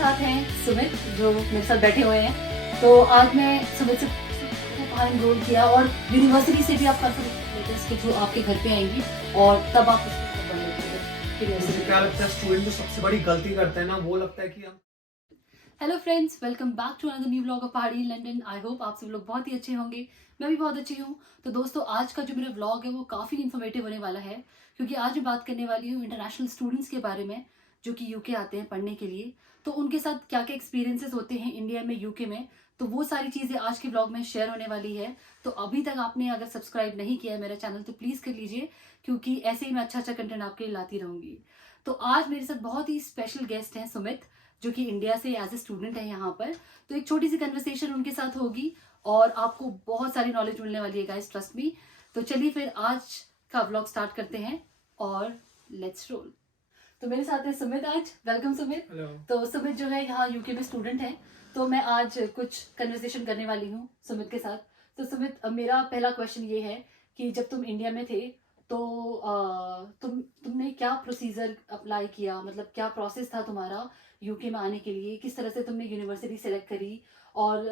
साथ हैं सुमित जो मेरे साथ बैठे हुए हैं। तो आज मैं सुमित से एनरोल किया और यूनिवर्सिटी से भी आप कर सकते हैं, जो आपके घर पे आएंगी और तब आप उसको पढ़ लेते मुझे क्या लगता है स्टूडेंट जो सबसे बड़ी गलती करते हैं ना, वो लगता है कि हम hello friends, welcome back to another new vlog of Pahadi London. I hope आप सब लोग बहुत ही अच्छे होंगे, मैं भी बहुत अच्छी हूँ। तो दोस्तों, आज का जो मेरा व्लॉग है वो काफ़ी इन्फॉर्मेटिव होने वाला है, क्योंकि आज मैं बात करने वाली हूँ इंटरनेशनल स्टूडेंट्स के बारे में जो कि यूके आते हैं पढ़ने के लिए। तो उनके साथ क्या क्या एक्सपीरियंसेस होते हैं इंडिया में, यूके में, तो वो सारी चीज़ें आज के व्लॉग में शेयर होने वाली है। तो अभी तक आपने अगर सब्सक्राइब नहीं किया है मेरा चैनल तो प्लीज़ कर लीजिए, क्योंकि ऐसे ही मैं अच्छा अच्छा कंटेंट आपके लिए लाती रहूँगी। तो आज मेरे साथ बहुत ही स्पेशल गेस्ट हैं सुमित, जो कि इंडिया से एज ए स्टूडेंट है यहाँ पर। तो एक छोटी सी कन्वर्सेशन उनके साथ होगी और आपको बहुत सारी नॉलेज मिलने वाली है गाइस, ट्रस्ट मी। तो चलिए फिर आज का व्लॉग स्टार्ट करते हैं और लेट्स रोल। तो मेरे साथ है सुमित आज। वेलकम सुमित। हेलो। तो सुमित जो है यहाँ यूके में स्टूडेंट है, तो मैं आज कुछ कन्वर्सेशन करने वाली हूँ सुमित के साथ। तो सुमित, मेरा पहला क्वेश्चन ये है कि जब तुम इंडिया में थे तो तुमने क्या प्रोसीजर अप्लाई किया, मतलब क्या प्रोसेस था तुम्हारा यूके में आने के लिए, किस तरह से तुमने यूनिवर्सिटी सेलेक्ट करी और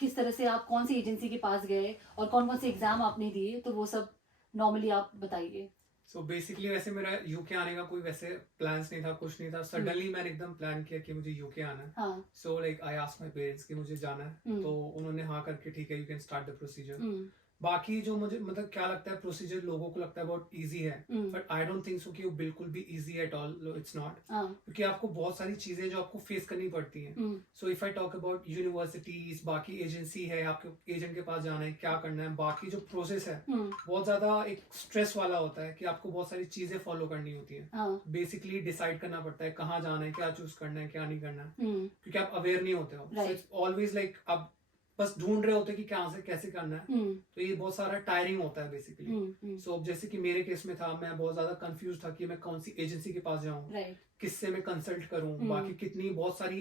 किस तरह से आप कौन सी एजेंसी के पास गए और कौन कौन से एग्जाम आपने दिए, तो वो सब नॉर्मली आप बताइए। सो बेसिकली वैसे मेरा यूके आने का कोई वैसे प्लान्स नहीं था, कुछ नहीं था। सडनली मैंने एकदम प्लान किया कि मुझे यूके आना है। हाँ। So like I asked my parents कि मुझे जाना है, तो उन्होंने हाँ करके ठीक है, you can start the procedure. बाकी जो मुझे मतलब क्या लगता है प्रोसीजर लोगों को लगता है बहुत इजी है, but I don't think so कि वो बिल्कुल भी easy at all, it's not. क्योंकि आपको बहुत सारी चीजें जो आपको फेस करनी पड़ती हैं। So if I talk about universities, बाकी एजेंसी है, आपके एजेंट के पास जाना है, क्या करना है, बाकी जो प्रोसेस है बहुत ज्यादा एक स्ट्रेस वाला होता है कि आपको बहुत सारी चीजें फॉलो करनी होती है। बेसिकली डिसाइड करना पड़ता है कहाँ जाना है, क्या चूज करना है, क्या नहीं करना है, क्योंकि आप अवेयर नहीं होते हो। सो इट्स ऑलवेज लाइक आप बस ढूंढ रहे होते कि कहाँ से कैसे करना है। तो ये बहुत सारा टायरिंग होता है बेसिकली। सो जैसे कि मेरे केस में था, मैं बहुत ज्यादा कंफ्यूज था कि मैं कौन सी एजेंसी के पास जाऊँ, किससे मैं कंसल्ट करूँ, बाकी कितनी बहुत सारी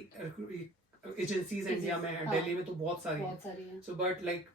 एजेंसीज इंडिया में है, दिल्ली में तो बहुत सारी है। So but like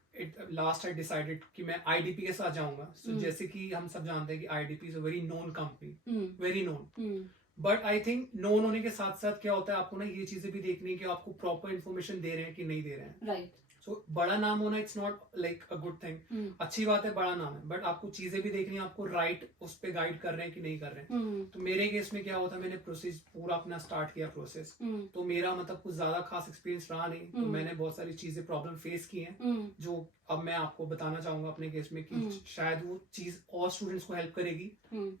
last I decided कि मैं आईडीपी के साथ जाऊंगा। सो जैसे कि हम सब जानते हैं कि IDP is a very known company, very known. But I think known होने के साथ साथ क्या होता है, आपको ना ये चीजें भी देखनी है कि आपको प्रॉपर इन्फॉर्मेशन दे रहे हैं कि नहीं दे रहे हैं। राइट। सो बड़ा नाम होना it's not like a good thing, अच्छी बात है बड़ा नाम है, बट आपको चीजें भी देखनी है, आपको राइट उस पर गाइड कर रहे हैं कि नहीं कर रहे हैं। तो मेरे केस में क्या हुआ था, मैंने प्रोसेस पूरा अपना स्टार्ट किया प्रोसेस। तो मेरा मतलब कुछ ज्यादा खास एक्सपीरियंस रहा नहीं, तो मैंने बहुत सारी चीजें प्रॉब्लम फेस की हैं, जो अब मैं आपको बताना चाहूंगा अपने केस में कि शायद वो चीज और स्टूडेंट्स को हेल्प करेगी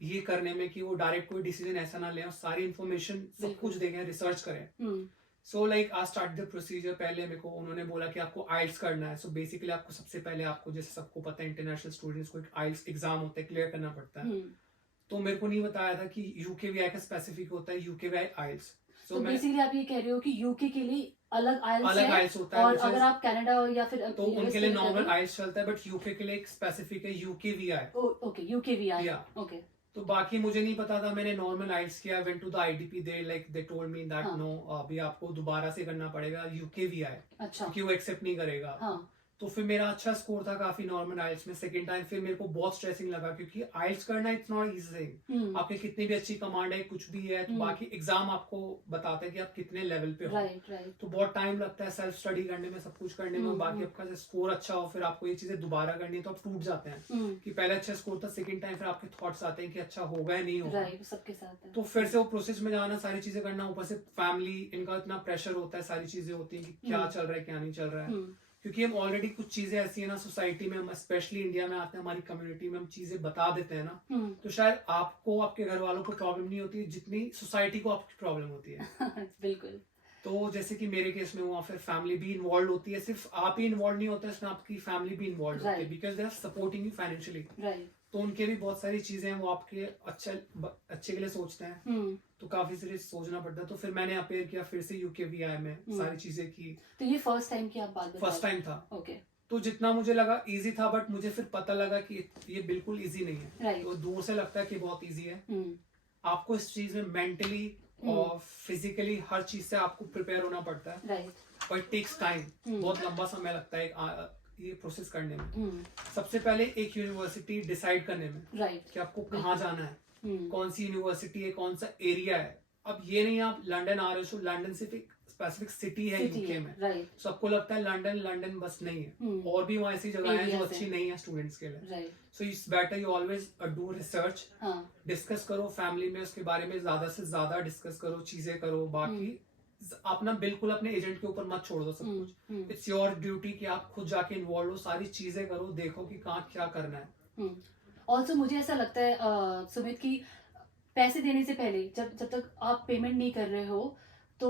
ये करने में कि वो डायरेक्ट कोई डिसीजन ऐसा ना ले और सारी इन्फॉर्मेशन सब कुछ देखें, रिसर्च करें। So like I start the procedure. पहले मेरे को उन्होंने बोला कि आपको आइल्स करना है। सो बेसिकली आपको सबसे पहले, आपको जैसे सबको पता है इंटरनेशनल स्टूडेंट्स को एक आइल्स एग्जाम होता है, क्लियर करना पड़ता है। तो मेरे को नहीं बताया था कि यूकेवीआई का स्पेसिफिक होता है यूकेवीआई आइल्स। तो बेसिकली आप ये कह रहे हो कि यूके के लिए अलग आइल्स होता है, और अगर आप कनाडा या फिर तो उनके लिए नॉर्मल आइल्स चलता है, बट यूके के लिए एक स्पेसिफिक है यूकेवीआई। ओके, यूकेवीआई। ओके। तो बाकी मुझे नहीं पता था, मैंने नॉर्मल आइल्स किया, went to the IDP, they like they told me that no अभी आपको दोबारा से करना पड़ेगा यूकेवीआई। अच्छा। क्योंकि वो एक्सेप्ट नहीं करेगा। तो फिर मेरा अच्छा स्कोर था काफी नॉर्मल आइल्स में। सेकंड टाइम फिर मेरे को बहुत स्ट्रेसिंग लगा, क्योंकि आइल्स करना इट्स नॉट इजी थिंग। आपकी कितनी भी अच्छी कमांड है, कुछ भी है, तो बाकी एग्जाम आपको बताता है कि आप कितने लेवल पे हो। तो बहुत टाइम लगता है सेल्फ स्टडी करने में, सब कुछ करने में। बाकी आपका स्कोर अच्छा हो, फिर आपको ये चीजें दोबारा करनी है तो आप टूट जाते हैं कि पहले अच्छा स्कोर था, सेकंड टाइम फिर आपके थॉट्स आते हैं कि अच्छा होगा या नहीं होगा। सबके साथ है। तो फिर से वो प्रोसेस में जाना, सारी चीजें करना, ऊपर से फैमिली, इनका इतना प्रेशर होता है, सारी चीजें होती है कि क्या चल रहा है क्या नहीं चल रहा है। क्योंकि हम ऑलरेडी कुछ चीजें ऐसी है ना सोसाइटी में, हम स्पेशली इंडिया में आते हैं, हमारी कम्युनिटी में हम चीजें बता देते हैं ना, तो शायद आपको, आपके घर वालों को प्रॉब्लम नहीं होती जितनी सोसाइटी को आपकी प्रॉब्लम होती है। बिल्कुल। तो जैसे कि मेरे केस में हुआ, फिर फैमिली भी इन्वॉल्व होती है, सिर्फ आप ही इन्वॉल्व नहीं होता इसमें, आपकी फैमिली भी इन्वॉल्व होती है, because they are supporting you financially. तो उनके भी बहुत सारी चीजें हैं, वो आपके अच्छे के लिए सोचते हैं। तो काफी सारे सोचना पड़ता है। तो फिर मैंने अपेयर किया फिर से यूकेवीआई में, सारी चीजें की। तो ये फर्स्ट टाइम की आप बात बता? फर्स्ट टाइम था। ओके। तो जितना मुझे लगा इजी था, बट मुझे फिर पता लगा कि ये बिल्कुल इजी नहीं है। तो दूर से लगता है कि बहुत इजी है। आपको इस चीज में मेंटली और फिजिकली हर चीज से आपको प्रिपेयर होना पड़ता है, बट इट टेक्स टाइम। बहुत लंबा समय लगता है ये प्रोसेस करने में। सबसे पहले एक यूनिवर्सिटी डिसाइड करने में कि आपको कहाँ जाना है, कौन सी यूनिवर्सिटी है, कौन सा एरिया है, अब ये नहीं आप लंदन आ रहे हो, लंदन सिर्फ एक स्पेसिफिक सिटी है यूके में, राइट, सबको लगता है लंदन लंदन बस नहीं है, और भी वहाँ ऐसी जगह है जो अच्छी नहीं है स्टूडेंट्स के लिए, right, so it's better you always do research, discuss करो फैमिली में, उसके बारे में ज्यादा से ज्यादा डिस्कस करो, चीजें करो, बाकी अपना बिल्कुल अपने एजेंट के ऊपर मत छोड़ दो सब कुछ, इट्स योर ड्यूटी कि आप खुद जाके इन्वॉल्व हो, सारी चीजें करो, देखो कि कहाँ क्या करना है। ऑल्सो मुझे ऐसा लगता है सुमित की पैसे देने से पहले जब तक आप पेमेंट नहीं कर रहे हो तो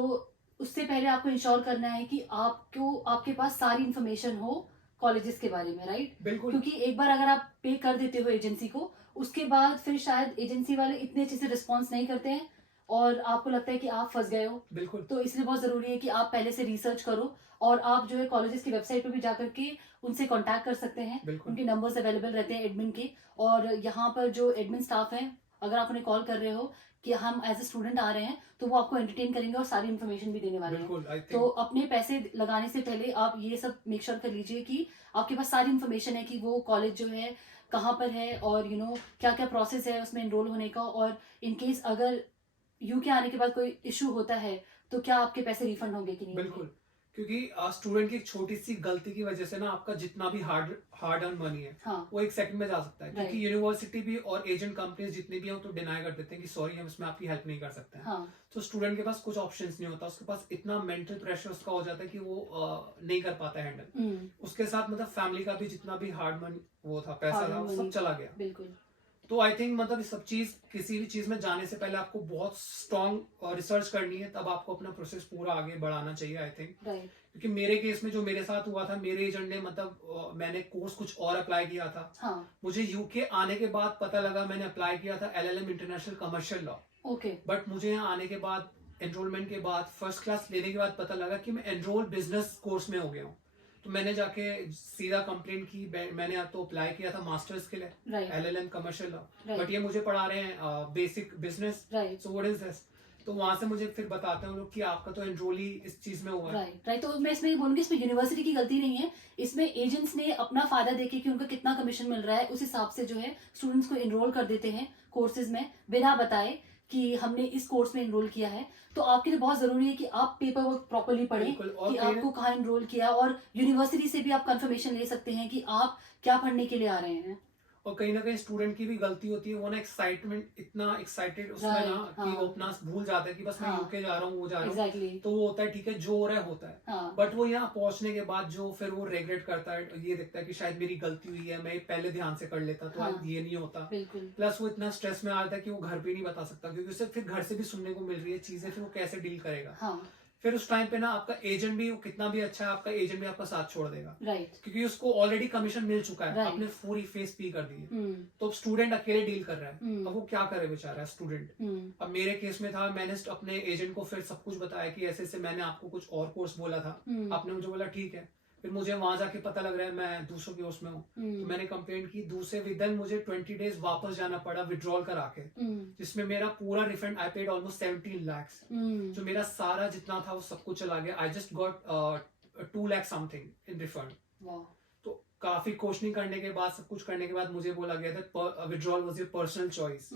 उससे पहले आपको इंश्योर करना है कि आपके पास सारी इंफॉर्मेशन हो कॉलेजेस के बारे में, राइट? बिल्कुल, क्योंकि एक बार अगर आप पे कर देते हो एजेंसी को, उसके बाद फिर शायद एजेंसी वाले इतने अच्छे से रिस्पॉन्स नहीं करते हैं और आपको लगता है कि आप फंस गए हो। बिल्कुल, तो इसलिए बहुत जरूरी है कि आप पहले से रिसर्च करो और आप जो है कॉलेजेस की वेबसाइट पे भी जाकर के उनसे कांटेक्ट कर सकते हैं, उनके नंबर्स अवेलेबल रहते हैं एडमिन के, और यहाँ पर जो एडमिन स्टाफ है अगर आप उन्हें कॉल कर रहे हो कि हम एज ए स्टूडेंट आ रहे हैं तो वो आपको एंटरटेन करेंगे और सारी इन्फॉर्मेशन भी देने वाले हैं। तो अपने पैसे लगाने से पहले आप ये सब मेक श्योर कर लीजिए कि आपके पास सारी इन्फॉर्मेशन है कि वो कॉलेज जो है कहाँ पर है और क्या क्या प्रोसेस है उसमें एनरोल होने का, और इनकेस अगर यूके आने के बाद कोई इशू होता है तो क्या आपके पैसे रिफंड होंगे कि नहीं। बिल्कुल, क्योंकि स्टूडेंट की एक छोटी सी गलती की वजह से ना आपका जितना भी हार्ड अर्न मनी है, वो एक सेकंड में जा सकता है, क्योंकि यूनिवर्सिटी भी और एजेंट कंपनीज जितनी भी हो तो डिनाई कर देते हैं कि सॉरी हम इसमें आपकी हेल्प नहीं कर सकते हैं। तो स्टूडेंट के पास कुछ ऑप्शंस नहीं होता, उसके पास इतना मेंटल प्रेशर उसका हो जाता है कि वो नहीं कर पाता हैंडल। उसके साथ मतलब फैमिली का भी जितना भी हार्ड मनी वो था, पैसा था, वो सब चला गया। बिल्कुल। तो आई थिंक मतलब सब चीज, किसी भी चीज में जाने से पहले आपको बहुत स्ट्रॉन्ग रिसर्च करनी है, तब आपको अपना प्रोसेस पूरा आगे बढ़ाना चाहिए आई थिंक। क्योंकि मेरे केस में जो मेरे साथ हुआ था, मेरे एजेंट ने मतलब मैंने कोर्स कुछ और अप्लाई किया था, मुझे यूके आने के बाद पता लगा मैंने अप्लाई किया था LLM international commercial law, but मुझे यहाँ आने के बाद एनरोलमेंट के बाद फर्स्ट क्लास लेने के बाद पता लगा कि मैं एनरोल बिजनेस कोर्स में हो गया हूँ। तो मैंने जाके सीधा कंप्लेंट की, मैंने तो अप्लाई किया था मास्टर्स के लिए LLM कमर्शियल लॉ, बट ये मुझे पढ़ा रहे हैं basic business, so what is this. तो वहां से मुझे फिर बताते हैं लोग कि आपका तो एनरोल ही इस चीज में हुआ है। राइट। तो मैं इसमें बोलूंगी इसमें यूनिवर्सिटी की गलती नहीं है, इसमें एजेंट्स ने अपना फायदा देखे कि उनका कितना कमीशन मिल रहा है उस हिसाब से जो है स्टूडेंट्स को एनरोल कर देते हैं कोर्सेज में बिना बताए कि हमने इस कोर्स में एनरोल किया है। तो आपके लिए बहुत जरूरी है कि आप पेपर वर्क प्रॉपर्ली पढ़ें कि आपको कहाँ एनरोल किया, और यूनिवर्सिटी से भी आप कंफर्मेशन ले सकते हैं कि आप क्या पढ़ने के लिए आ रहे हैं। और कहीं ना कहीं स्टूडेंट की भी गलती होती है, वो ना एक्साइटमेंट, इतना एक्साइटेड उसमें ना कि वो अपना भूल जाता है कि बस मैं यूके जा रहा हूँ, वो जा रहा हूँ, तो वो होता है ठीक है जो हो रहा है होता है, बट वो यहाँ पहुंचने के बाद जो फिर वो रिग्रेट करता है, ये देखता है कि शायद मेरी गलती हुई है, मैं पहले ध्यान से कर लेता तो आज ये नहीं होता। प्लस वो इतना स्ट्रेस में आता है कि वो घर पे नहीं बता सकता, क्योंकि उसे फिर घर से भी सुनने को मिल रही है चीजें, फिर वो कैसे डील करेगा। फिर उस टाइम पे ना आपका एजेंट भी कितना भी अच्छा है, आपका एजेंट भी आपका साथ छोड़ देगा, क्योंकि उसको ऑलरेडी कमीशन मिल चुका है, आपने पूरी फीस पे कर दी है, तो स्टूडेंट अकेले डील कर रहा है, अब वो क्या करे बेचारा स्टूडेंट। अब मेरे केस में था, मैंने अपने एजेंट को फिर सब कुछ बताया कि ऐसे ऐसे मैंने आपको कुछ और कोर्स बोला था, आपने मुझे बोला ठीक है, फिर मुझे वहां जाके पता लग रहा है मैं दूसरों के उसमें हूँ, तो मैंने कंप्लेंट की, दूसरे विदिन मुझे 20 डेज वापस जाना पड़ा विड्रॉल करा के, जिसमें मेरा पूरा refund, I paid almost 17 lakhs, जो मेरा सारा जितना था वो सब कुछ चला गया, I just got 2 lakh something in refund. तो काफी क्वेश्चनिंग करने के बाद, सब कुछ करने के बाद मुझे बोला गया था withdrawal was your personal choice,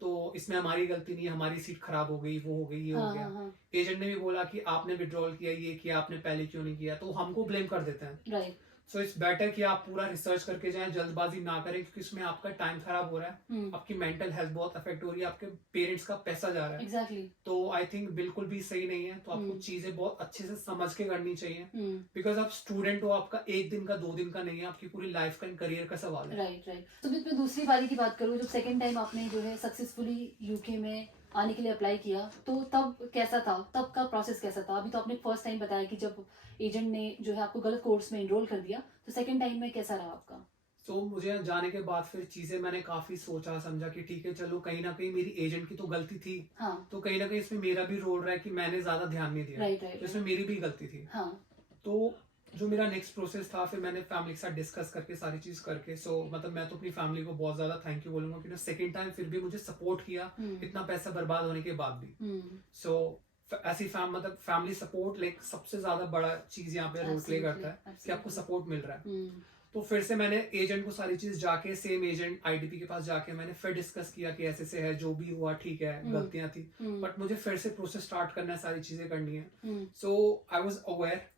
तो इसमें हमारी गलती नहीं है, हमारी सीट खराब हो गई, वो हो गई, ये हो गया। एजेंट ने भी बोला कि आपने विड्रॉल किया, ये किया आपने, पहले क्यों नहीं किया, तो हमको ब्लेम कर देते हैं। सो इट्स बेटर कि आप पूरा रिसर्च करके जाएं, जल्दबाजी ना करें, क्योंकि इसमें आपका टाइम खराब हो रहा है, आपकी मेंटल हेल्थ बहुत अफेक्ट हो रही है, आपके पेरेंट्स का पैसा जा रहा है। तो आई थिंक बिल्कुल भी सही नहीं है, तो आपको चीजें बहुत अच्छे से समझ के करनी चाहिए, बिकॉज आप स्टूडेंट हो, आपका 1 दिन का 2 दिन का नहीं है, आपकी पूरी लाइफ का करियर का सवाल है। राइट। तो मैं दूसरी बारी की बात करूँ, जब सेकेंड टाइम आपने जो है सक्सेसफुली यूके में आने के लिए अप्लाई किया, तो तब कैसा था, तब का प्रोसेस कैसा था? अभी तो आपने फर्स्ट टाइम बताया कि जब एजेंट ने जो है आपको गलत कोर्स में एनरोल कर दिया, तो सेकंड टाइम में कैसा रहा आपका? तो मुझे जाने के बाद फिर चीजें मैंने काफी सोचा समझा कि ठीक है चलो, कहीं ना कहीं मेरी एजेंट की तो गलती थी, तो कहीं ना कहीं इसमें मेरा भी रोल रहा है कि मैंने ज्यादा ध्यान नहीं दिया, तो इसमें मेरी भी गलती थी। तो जो मेरा नेक्स्ट प्रोसेस था, फिर मैंने फैमिली के साथ डिस्कस करके सारी चीज करके, मतलब मैं तो अपनी फैमिली को बहुत ज्यादा थैंक यू बोलूंगा कि सेकंड टाइम फिर भी मुझे सपोर्ट किया, इतना पैसा बर्बाद होने के बाद भी। ऐसी मतलब फैमिली सपोर्ट लाइक सबसे ज्यादा बड़ा चीज यहाँ पे रोल प्ले करता है कि आपको सपोर्ट मिल रहा है। तो फिर से मैंने एजेंट को सारी चीज जाके सेम एजेंट आईडीपी के पास जाके मैंने फिर डिस्कस किया कि ऐसे से है, जो भी हुआ ठीक है, गलतियां थी, बट मुझे फिर से प्रोसेस स्टार्ट करना है, सारी चीजें करनी है। सो आई वाज अवेयर।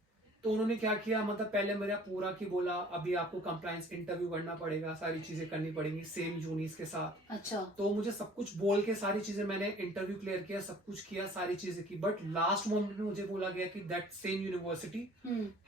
तो उन्होंने क्या किया, मतलब पहले मेरा पूरा की बोला अभी आपको कंप्लायंस इंटरव्यू करना पड़ेगा, सारी चीजें करनी पड़ेंगी सेम यूनिस के साथ। अच्छा। तो मुझे सब कुछ बोल के सारी चीजें मैंने इंटरव्यू क्लियर किया, सब कुछ किया, सारी चीजें की, बट लास्ट मोमेंट में मुझे बोला गया कि दैट सेम यूनिवर्सिटी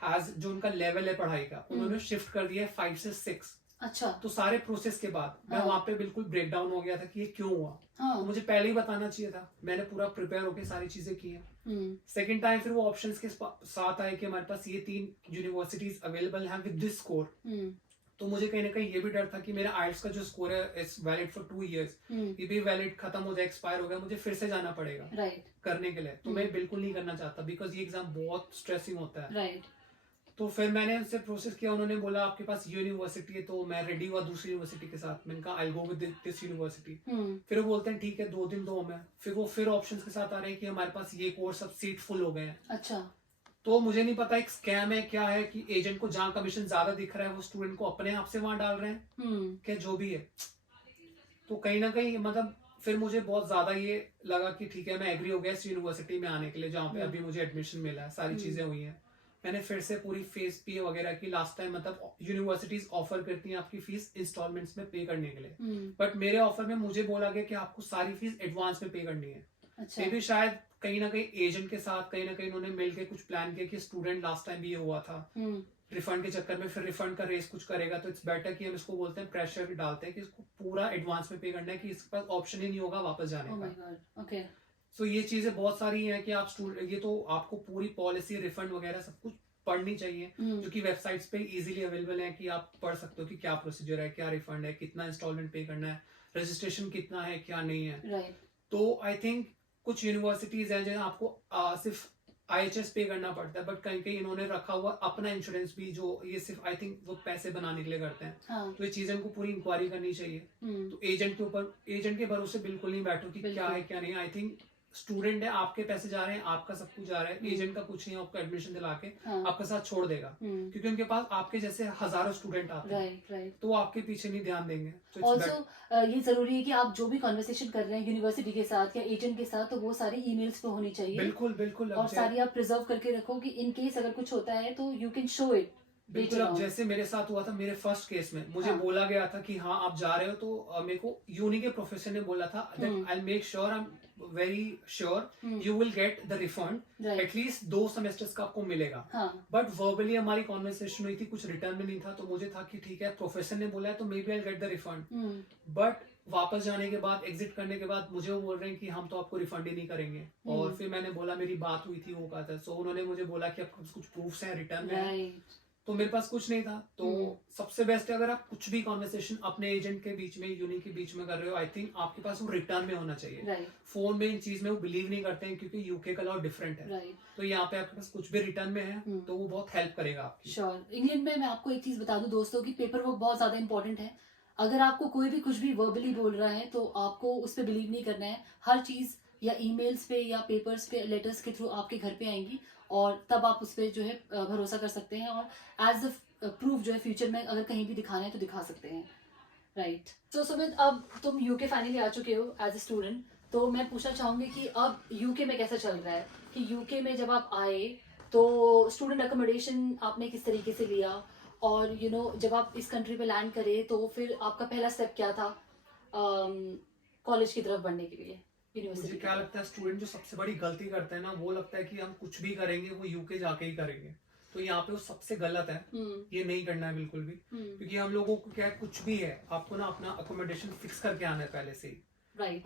हैज, जो उनका लेवल है पढ़ाई का, उन्होंने शिफ्ट कर दिया है 5 से 6। अच्छा। तो सारे प्रोसेस के बाद मैं वहां पे बिल्कुल ब्रेक डाउन हो गया था कि ये क्यों हुआ। तो मुझे पहले ही बताना चाहिए था, मैंने पूरा प्रिपेयर होकर सारी चीजें की हैं। सेकेंड टाइम फिर वो ऑप्शंस के साथ आए कि हमारे पास ये 3 यूनिवर्सिटीज अवेलेबल हैं विद दिस स्कोर। तो मुझे कहीं ना कहीं ये भी डर था कि मेरा आइल्स का जो स्कोर है इट्स वैलिड फॉर 2 इयर्स, ये भी वैलिड खत्म हो जाए, एक्सपायर हो गया, मुझे फिर से जाना पड़ेगा करने के लिए। तो मैं बिल्कुल नहीं करना चाहता, बिकॉज ये एग्जाम बहुत स्ट्रेसिंग होता है। तो फिर मैंने उनसे प्रोसेस किया, उन्होंने बोला आपके पास यूनिवर्सिटी है, तो मैं रेडी हुआ दूसरी यूनिवर्सिटी के साथ। मैंने कहा आई गो विद दिस यूनिवर्सिटी। फिर वो बोलते हैं ठीक है 2 दिन दो हमें, फिर वो फिर ऑप्शंस के साथ आ रहे हैं कि हमारे पास ये कोर्स अब सीट फुल हो गए हैं। अच्छा। तो मुझे नहीं पता एक स्कैम है क्या है कि एजेंट को जहाँ कमीशन ज्यादा दिख रहा है वो स्टूडेंट को अपने आप से वहां डाल रहे हैं, क्या जो भी है। तो कहीं ना कहीं मतलब फिर मुझे बहुत ज्यादा ये लगा कि ठीक है मैं एग्री हो गया इस यूनिवर्सिटी में आने के लिए जहाँ पे अभी मुझे एडमिशन मिला है, सारी चीजें हुई हैं। मैंने फिर से पूरी फीस पे वगैरह की, लास्ट टाइम मतलब यूनिवर्सिटीज ऑफर करती हैं आपकी फीस इंस्टॉलमेंट्स में पे करने के लिए, बट मेरे ऑफर में मुझे बोला गया कि आपको सारी फीस एडवांस में पे करनी है। अच्छा। मे भी शायद कहीं ना कहीं एजेंट के साथ कहीं ना कहीं उन्होंने मिलकर कुछ प्लान किया कि स्टूडेंट लास्ट टाइम भी ये हुआ था, रिफंड के चक्कर में फिर रिफंड का रेस कुछ करेगा, तो इट्स बेटर कि हम इसको बोलते हैं प्रेशर डालते हैं कि इसको पूरा एडवांस में पे करना है, कि इसके पास ऑप्शन ही नहीं होगा वापस जाने का। ओके। सो ये चीजें बहुत सारी हैं कि आप स्टूडेंट, ये तो आपको पूरी पॉलिसी रिफंड वगैरह सब कुछ पढ़नी चाहिए, जो कि वेबसाइट्स पे इजीली अवेलेबल है कि आप पढ़ सकते हो कि क्या प्रोसीजर है, क्या रिफंड है, कितना इंस्टॉलमेंट पे करना है, रजिस्ट्रेशन कितना है, क्या नहीं है। तो आई थिंक कुछ यूनिवर्सिटीज हैं जहाँ आपको सिर्फ IHS पे करना पड़ता है, बट कहीं कहीं इन्होंने रखा हुआ अपना इंश्योरेंस भी, जो ये सिर्फ आई थिंक वो पैसे बनाने के लिए करते हैं। तो ये चीजें को पूरी इंक्वायरी करनी चाहिए। तो एजेंट के ऊपर, एजेंट के भरोसे बिल्कुल नहीं बैठो कि क्या है क्या नहीं। आई थिंक स्टूडेंट है, आपके पैसे जा रहे हैं, आपका सब कुछ जा रहा है, एजेंट का कुछ नहीं, आपका एडमिशन दिला के आपके साथ छोड़ देगा, क्योंकि उनके पास आपके जैसे हजारों स्टूडेंट आते हैं, तो वो आपके पीछे नहीं ध्यान देंगे। ऑल्सो ये जरूरी है कि आप जो भी कन्वर्सेशन कर रहे हैं यूनिवर्सिटी के साथ या एजेंट के साथ, तो वो सारी ईमेल्स पे होनी चाहिए। बिल्कुल बिल्कुल। और सारी आप प्रिजर्व करके रखो कि इन केस अगर कुछ होता है तो यू कैन शो इट। बिल्कुल। अब जैसे मेरे साथ हुआ था, मेरे फर्स्ट केस में मुझे बोला गया था कि हाँ आप जा रहे हो, तो मेरे को यूनी के प्रोफेसर ने बोला था that I make sure, I am very sure you will get the refund, at least 2 semesters का आपको मिलेगा। बट वर्बली हमारी कॉन्वर्सेशन हुई थी, कुछ रिटर्न में नहीं था, तो मुझे था कि ठीक है प्रोफेसर ने बोला है तो maybe I get the refund. But वापस जाने के बाद, एग्जिट करने के बाद मुझे वो बोल रहे हैं कि हम तो आपको रिफंड ही नहीं करेंगे। और फिर मैंने बोला मेरी बात हुई थी वो कहा था, सो उन्होंने मुझे बोला कि आपके पास कुछ प्रूफ्स हैं रिटर्न में, तो मेरे पास कुछ नहीं था। तो सबसे बेस्ट है अगर आप कुछ भी कॉन्वर्सेशन अपने एजेंट के बीच में, यूनी के बीच में कर रहे हो, आई थिंक आपके पास वो रिटर्न में होना चाहिए। फोन में इन चीज में वो बिलीव नहीं करते हैं, क्योंकि यूके का लॉ डिफरेंट है। तो यहाँ पे आपके पास कुछ भी रिटर्न में है तो वो बहुत हेल्प करेगा आपकी। श्योर। इंग्लैंड में मैं आपको एक चीज बता दूं दोस्तों कि पेपर वर्क बहुत ज्यादा इंपॉर्टेंट है। अगर आपको कोई भी कुछ भी वर्बली बोल रहा है तो आपको उस पर बिलीव नहीं करना है। हर चीज या ईमेल्स पे या पेपर्स पे, लेटर्स के थ्रू आपके घर पे आएंगी, और तब आप उस पर जो है भरोसा कर सकते हैं, और एज अ प्रूफ जो है फ्यूचर में अगर कहीं भी दिखाना है तो दिखा सकते हैं। राइट। तो सुमित, अब तुम यूके फाइनली आ चुके हो एज अ स्टूडेंट, तो मैं पूछना चाहूंगी कि अब यूके में कैसा चल रहा है, कि यूके में जब आप आए तो स्टूडेंट अकोमोडेशन आपने किस तरीके से लिया, और जब आप इस कंट्री पे लैंड करे तो फिर आपका पहला स्टेप क्या था कॉलेज की तरफ बढ़ने के लिए, यूनिवर्सिटी? मुझे क्या लगता है स्टूडेंट जो सबसे बड़ी गलती करते हैं ना, वो लगता है कि हम कुछ भी करेंगे वो यूके जाके ही करेंगे। तो यहाँ पे वो सबसे गलत है, ये नहीं करना है बिल्कुल भी, क्योंकि हम लोगों को क्या है, कुछ भी है आपको ना अपना अकोमोडेशन फिक्स करके आना है पहले से ही।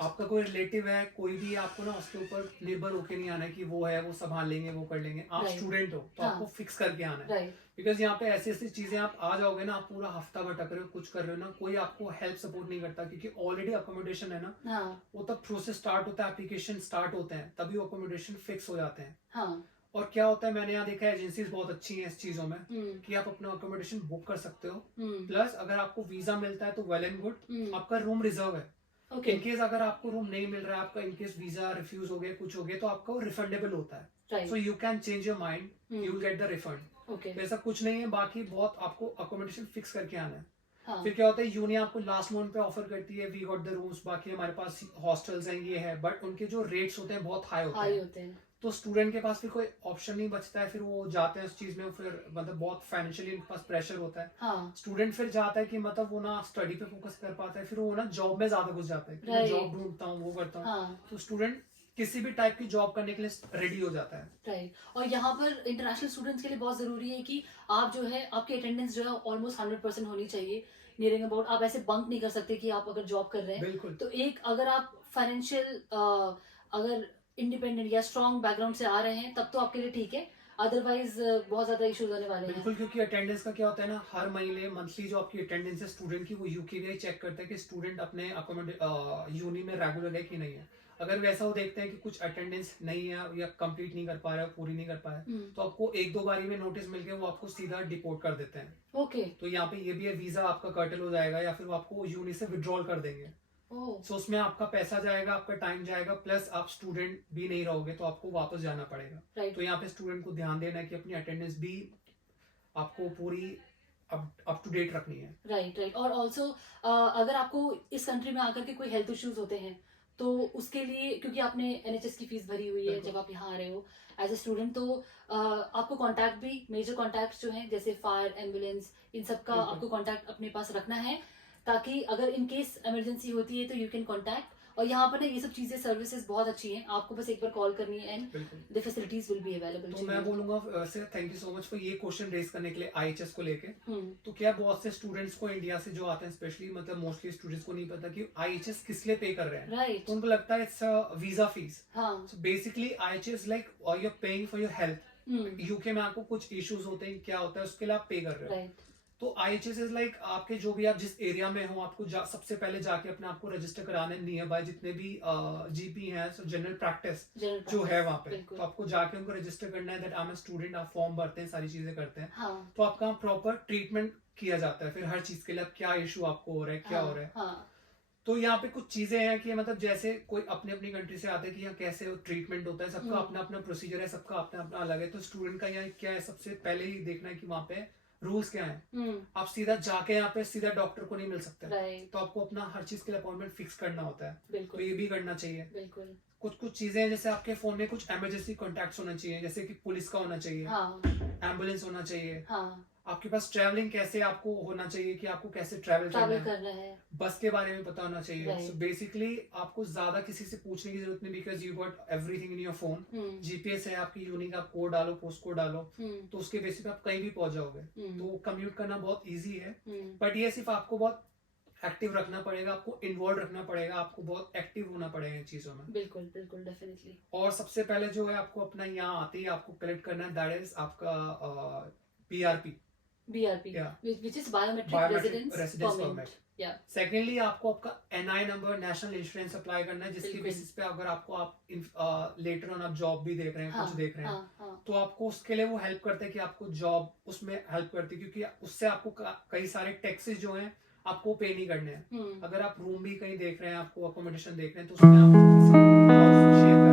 आपका कोई रिलेटिव है, कोई भी, आपको ना उसके ऊपर निर्भर होके नहीं आना है कि वो है वो संभाल लेंगे वो कर लेंगे। आप स्टूडेंट हो तो आपको फिक्स करके आना है, बिकॉज यहाँ पे ऐसी ऐसी चीजें आप आ जाओगे ना, आप पूरा हफ्ता भटक रहे हो, कुछ कर रहे हो ना, कोई आपको हेल्प सपोर्ट नहीं करता, क्योंकि ऑलरेडी अकोमोडेशन है ना, वो तब प्रोसेस स्टार्ट होता है, एप्लीकेशन स्टार्ट होते हैं, तभी वो अकोमोडेशन फिक्स हो जाते हैं। और क्या होता है, मैंने यहाँ देखा है एजेंसीज बहुत अच्छी हैं इस चीजों में कि आप अपना अकोमोडेशन बुक कर सकते हो, प्लस अगर आपको वीजा मिलता है तो वेल एंड गुड, आपका रूम रिजर्व है। इनकेस अगर आपको रूम नहीं मिल रहा है, आपका इनकेस वीजा रिफ्यूज हो गया, कुछ हो गया, तो आपको रिफंडेबल होता है। So you can change your mind, you will get the refund. Okay. तो ऐसा कुछ नहीं है, बाकी बहुत आपको अकोमोडेशन फिक्स करके आना है। हाँ। फिर क्या होता है, यूनी आपको लास्ट मोमेंट पे ऑफर करती है वी गॉट द रूम्स, बाकी हमारे पास हॉस्टल्स हैं, ये है, बट उनके जो रेट्स होते हैं बहुत हाई हाई हैं। होते हैं। तो स्टूडेंट के पास फिर कोई ऑप्शन नहीं बचता है, फिर वो जाते हैं उस चीज में, फिर मतलब बहुत फाइनेंशियली उनके पास प्रेशर होता है। हाँ। स्टूडेंट फिर जाता है कि मतलब वो ना स्टडी पे फोकस कर पाता है, फिर वो ना जॉब में ज्यादा घुस जाता है कि मैं जॉब राइट। ढूंढता हूँ, वो करता हूँ। हाँ। तो स्टूडेंट किसी भी टाइप की जॉब करने के लिए रेडी हो जाता है। राइट। और यहाँ पर इंटरनेशनल स्टूडेंट्स के लिए बहुत ज़रूरी है कि आप जो है आपकी अटेंडेंस जो है ऑलमोस्ट 100% होनी चाहिए, नियरिंग अबाउट। आप ऐसे बंक नहीं कर सकते कि आप अगर जॉब कर रहे हैं बिल्कुल। तो एक अगर आप फाइनेंशियल अगर इंडिपेंडेंट या स्ट्रॉन्ग बैकग्राउंड से आ रहे हैं तब तो आपके लिए ठीक है, अदरवाइज बहुत ज़्यादा इश्यूज होने वाले हैं। बिल्कुल, क्योंकि अटेंडेंस का क्या होता है ना, हर महीने मंथली जो आपकी अटेंडेंस है स्टूडेंट की, वो यूकेवीआई चेक करता है कि स्टूडेंट अपने यूनी में रेगुलर है कि नहीं है। अगर वैसा वो देखते हैं कि कुछ अटेंडेंस नहीं है या कंप्लीट नहीं कर पा रहा है, पूरी नहीं कर पाया, तो आपको एक दो बारी में नोटिस मिल के वो आपको सीधा डिपोर्ट कर देते हैं। ओके। तो यहाँ पे ये भी है, वीजा आपका कर्टल हो जाएगा या फिर वो आपको यूनी से विड्रॉल कर देंगे। सो उसमें आपका पैसा जाएगा, आपका टाइम जाएगा, प्लस आप स्टूडेंट भी नहीं रहोगे, तो आपको वापस जाना पड़ेगा। राइट। तो यहाँ पे स्टूडेंट को ध्यान देना है कि अपनी अटेंडेंस भी आपको पूरी अप टू डेट रखनी है। राइट। राइट। और ऑल्सो अगर आपको इस कंट्री में आकर के कोई हेल्थ इश्यूज होते हैं तो उसके लिए, क्योंकि आपने एनएचएस की फीस भरी हुई है बिल्कुल। जब आप यहाँ आ रहे हो एज ए स्टूडेंट, तो आपको कांटेक्ट भी, मेजर कांटेक्ट जो हैं जैसे फायर, एम्बुलेंस, इन सब का बिल्कुल। आपको कांटेक्ट अपने पास रखना है, ताकि अगर इन केस इमरजेंसी होती है तो यू कैन कांटेक्ट। और यहाँ पर ना ये सब चीजें, सर्विसेज बहुत अच्छी हैं, आपको बस एक बार कॉल करनी है एंड बिल्कुल। The facilities will be available. तो मैं बोलूंगा sir, thank you so much for ये क्वेश्चन रेज करने के लिए आईएचएस को लेके। हम्म। तो क्या बहुत से स्टूडेंट्स को इंडिया से जो आते हैं स्पेशली, मतलब मोस्टली स्टूडेंट्स को नहीं पता कि आईएचएस किस लिए पे कर रहे हैं। राइट। तो उनको लगता है इट्स वीजा फीस। हाँ। So basically IHS like you are paying for your health. UK में आपको कुछ इश्यूज होते हैं, क्या होता है उसके लिए आप पे कर रहे हो। राइट। तो आईएचएस इज लाइक आपके जो भी आप जिस एरिया में हो, आपको सबसे पहले जाके अपने आप को रजिस्टर कराना है नियर बाय जितने भी जीपी हैं, जनरल प्रैक्टिस जो है वहाँ पे। तो आपको जाके उनको रजिस्टर करना है that I am a student, आप फॉर्म भरते हैं, सारी चीजें करते हैं। हाँ। तो आपका प्रॉपर ट्रीटमेंट किया जाता है, फिर हर चीज के लिए आप क्या इशू आपको हो रहा है, क्या हो रहा है। हाँ। तो यहाँ पे कुछ चीजें हैं कि मतलब जैसे कोई अपनी अपनी कंट्री से आते हैं कि यहाँ कैसे ट्रीटमेंट होता है, सबका अपना अपना प्रोसीजर है, सबका अपना अपना अलग है। तो स्टूडेंट का यहाँ क्या है, सबसे पहले ही देखना है कि वहाँ पे रूल्स क्या हैं। आप सीधा जाके यहाँ पे सीधा डॉक्टर को नहीं मिल सकते। राइट। तो आपको अपना हर चीज के लिए अपॉइंटमेंट फिक्स करना होता है। बिल्कुल। तो ये भी करना चाहिए। बिल्कुल। कुछ कुछ चीजें हैं, जैसे आपके फोन में कुछ इमरजेंसी कॉन्टैक्ट्स होना चाहिए, जैसे कि पुलिस का होना चाहिए, हाँ। एम्बुलेंस होना चाहिए। हाँ। आपके पास ट्रैवलिंग कैसे आपको होना चाहिए कि आपको कैसे ट्रैवल ट्रैवल करना है, करना है। बस के बारे में पता होना चाहिए। Right. सो बेसिकली आपको ज्यादा किसी से पूछने की जरूरत नहीं, because you got everything in your phone. GPS है आपकी यूनिक, आप कोड डालो, पोस्ट कोड डालो, तो उसके बेसिस पे आप कहीं भी पहुंच जाओगे। तो कम्यूट करना बहुत इजी है, बट ये सिर्फ आपको बहुत एक्टिव रखना पड़ेगा, आपको इन्वॉल्व रखना पड़ेगा, आपको बहुत एक्टिव होना पड़ेगा इन चीजों में। बिल्कुल। बिल्कुल। डेफिनेटली। और सबसे पहले जो है आपको अपना यहाँ आते ही आपको कलेक्ट करना है, दैट इज आपका PRP, BRP, Yeah. which is biometric Biometric residence residence permit. Yeah. Secondly आपको आपका NI number, national insurance apply करना है, जिसकी बिल्कुल। बेसिस पे अगर आपको आप लेटर ऑन आप जॉब भी देख रहे हैं, हाँ, कुछ देख रहे हैं, हाँ। तो आपको उसके लिए वो हेल्प करते हैं कि आपको जॉब उसमें हेल्प करती है, क्योंकि उससे आपको कई सारे टैक्सेस जो हैं आपको पे नहीं करने हैं। अगर आप रूम भी कहीं देख रहे हैं, आपको अकोमोडेशन देख रहे हैं, तो उसमें आपको किसी शेयर कर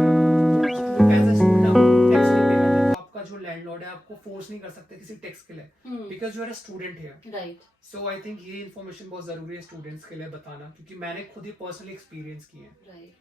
रहे हो, एज ए स्टूडेंट आपको टैक्स नहीं पे करना है। तो आपका जो लैंडलॉर्ड है आपको फोर्स नहीं कर सकते किसी टैक्स के लिए, because you are a student here. Right. So I think ये इन्फॉर्मेशन बहुत जरूरी है स्टूडेंट्स के लिए बताना, क्योंकि मैंने खुद ही पर्सनली एक्सपीरियंस की है। राइट।